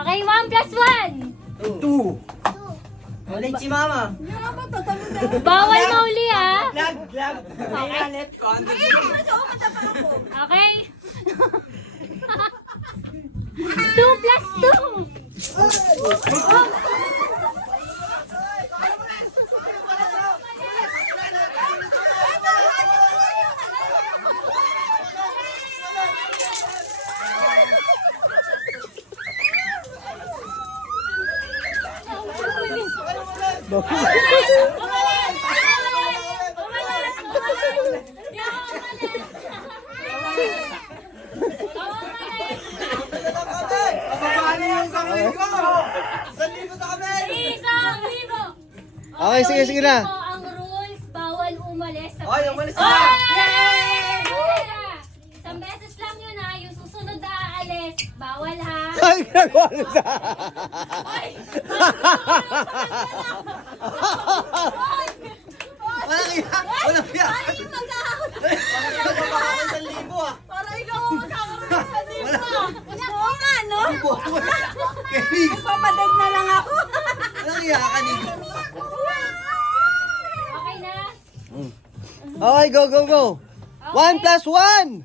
Okay, 1 plus 1. 2. Ulit si mama. Bawal mauli ah. Lag. Ulit. Okay. 2 plus 2. Paano yung kamay ko? 1,000 sa kamay. Okay, sige na. Ito ang rules, bawal umalis sa Ay, umalis pwesto. na. Yay! Isang beses lang yun ha, yung susunod na aalis, bawal ha. Ay, ginagawa na sa... Walang iya. Walang iya. Para ikaw ang magkakaroon ng sanito. Oo nga, no? Kevin. Papadag na lang ako. Walang iya ka ni. Okay na? Okay, go. 1 plus 1.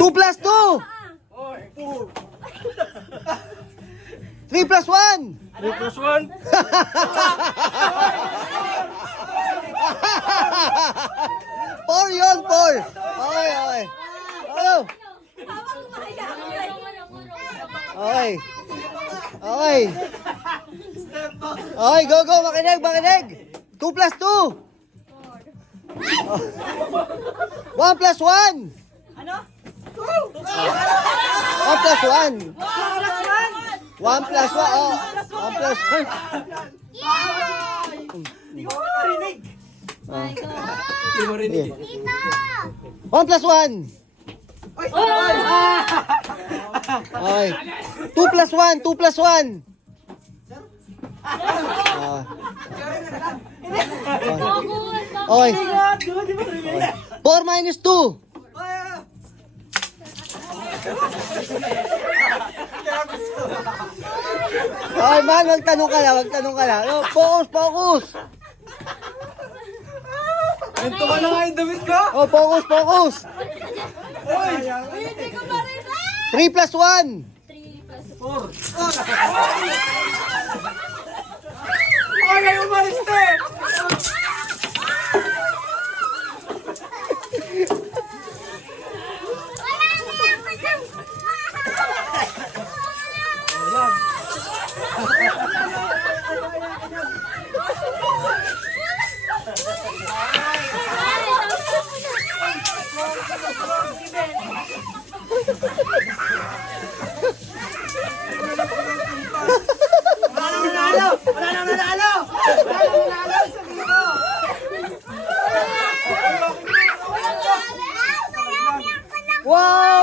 2 plus 2. 3 plus 1. 3 plus 1. 4 yun, 4. Okay. Ano? Okay. Go. Makinig. 2 plus 2. 1 plus 1. Ano? 1 plus 1. 1 plus 1. Oh, 1 plus 1. Hindi ko marinig. My God. Hindi mo rinig. 1 plus 1. Okay. 2 plus 1. 2 plus 1. Focus, Okay. focus. 4 minus 2. Okay, man, magtanong ka lang. No, focus. Ito ka na nga yung damit ko. Oh, focus. Hindi ko marinig. 3 plus 1. 3 plus 4. Ay, umalis na eh. Wala nang nanalo! Wow!